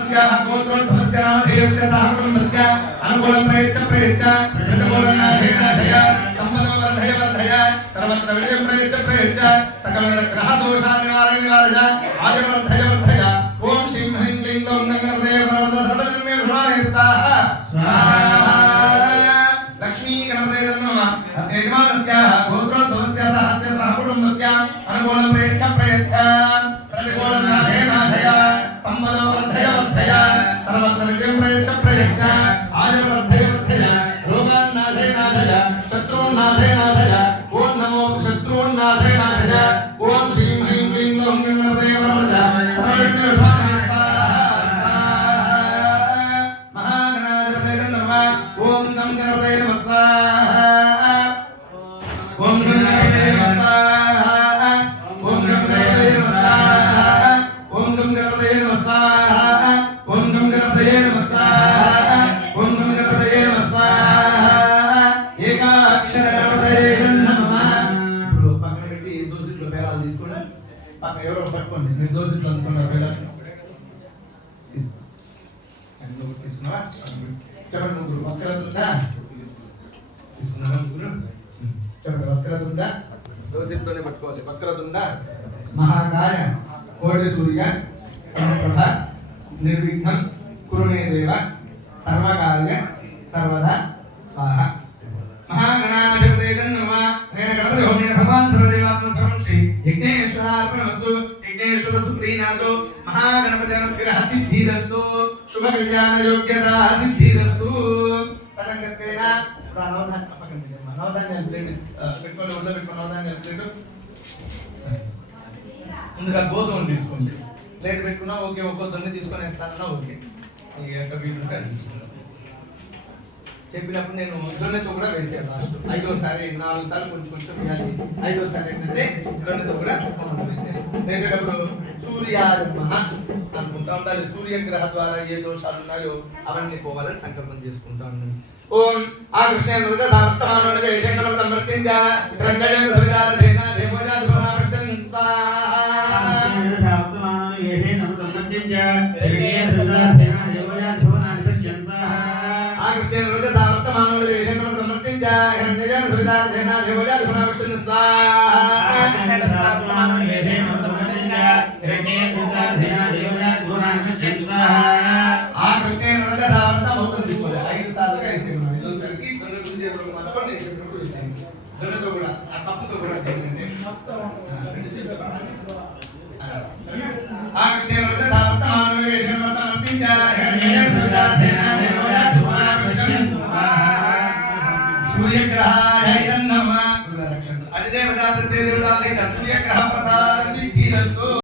अनुकूलं प्रयच्छ प्रतिकूलं नाधय सम्मतो वर्धय सर्वत्र विजयं प्रयच्छ सकल ग्रह दोषान् निवारय आदिवर्धय ओम श्रीं ह्रीं क्लीं ग्लौं गणपतये नमः सर्वजन्मे भ्रमाणे स्वाहा लक्ष्मी गणपतये नमः अस्य यजमानस्य गोत्रोद्भवस्य सहस्य सहकुटुम्बस्य अनुकूलं प्रयच्छ प्रतिकूलं नाधय सम्मतो वर्धय सर्वत्र विजयं प्रयच्छ आदिवर्धय रोगान् नाधय शत्रून् नाधय ओम नमो शत्रून् नाधय ओम श्रीं ह्रीं क्लीं ग्लौं गणपतये नमः सर्वजन्मे भ्रमाणे महागणाधिपतये नमः ओम गं गणपतये नमः स्वाहा ओम गं गणपतये नमः स्वाहा ओम गं गणपतये नमः स्वाहा ओम गं गणपतये नमः स्वाहा ओम गं गणपतये नमः स्वाहा ओम गं गणपतये नमः स्वाहा ఏకాక్షర గణపతయే నమః ఇప్పుడు పక్కన పెట్టి దోసిట్లో పేరాలు తీసుకోండి పక్కన ఎవరో పట్టుకోండి మీరు దోసిట్లో అనుకున్నారు పేరాలు తీసుకో అన్ని తీసుకున్నావా చెప్పండి ముగ్గురు వక్రతుందా తీసుకున్నావా ముగ్గురు చెప్పండి వక్రతుందా దోసిట్లోనే పట్టుకోవాలి వక్రతుందా మహాకాయ కోటి సూర్య సమప్రభ నిర్విఘ్నం కురు మే దేవ సర్వకార్య సర్వదా స్వాహ महागणाधिपतये नमः नेन गणपति होमेन भगवान् सर्वदेवात्मा सर्वं श्री यज्ञेश्वरार्पणमस्तु यज्ञेश्वरस्तु प्रीणातो महागणपति अनुग्रह सिद्धिरस्तु शुभ कल्याण योग्यता सिद्धिरस्तु तदंगत्वेन नवधान्य पकंడి నవధాన్యాల ప్లేట్ పెట్టుకొని ఒళ్ళో పెట్టుకొని నవధాన్యాల ప్లేట్ ముందుగా గోధుమలు తీసుకోండి ప్లేట్ పెట్టుకున్నా ఓకే ఒక్కో దొన్ని తీసుకొని వేస్తానన్నా ఓకే ఈ యొక్క వీలుంటే తీసుకున్నాను చెప్పినప్పుడు నేను దొన్నెతో కూడా వేసాను లాస్ట్ 5వ సారి 4 సార్లు కొంచెం వేయాలి 5వ సారి ఏంటంటే దొన్నెతో కూడా వేసాను వేసేటప్పుడు సూర్యార్మః అనుకుంటా ఉండాలి సూర్యగ్రహ ద్వారా ఏ దోషాలు ఉన్నాయో అవన్నీ పోవాలని సంకల్పం చేసుకుంటా ఉన్నాను ఓం ఆ కృష్ణేంద్ర సమర్థమానోజ యశేంద్ర సమర్థించ రంగజయ సవితారేన దేవజాత భవనాకృష్ణ స్వాహా సమర్థమానోజ యశేంద్ర సమర్థించ రంగజయ సవితారేన దేవజాత భవనాకృష్ణ స్వాహా ఆ కృష్ణేంద్ర సమర్థమానోజ యశేంద్ర సమర్థించ రంగజయ సవితారేన దేవజాత భవనాకృష్ణ స్వాహా సమర్థమానోజ యశేంద్ర సమర్థించ రంగజయ సవితారేన దేవజాత భవనాకృష్ణ స్వాహా ఆ కృష్ణేంద్ర సమర్థ మొత్తం తీసుకోవాలి 5 సార్లుగా వేసేయండి దొన్నెతో కూడా ఆ కప్పుతో కూడా ఆ కృష్ణేంద్ర సమర్థమానోజ యశేంద్ర సమర్థించ రంగజయ సవితారేన దేవజాత భవనాకృష్ణ స్వాహా సూర్యగ్రహాయ నమః అధిదేవతా ప్రతిదేవతా సహిత సూర్యగ్రహ ప్రసాద సిద్ధిరస్తు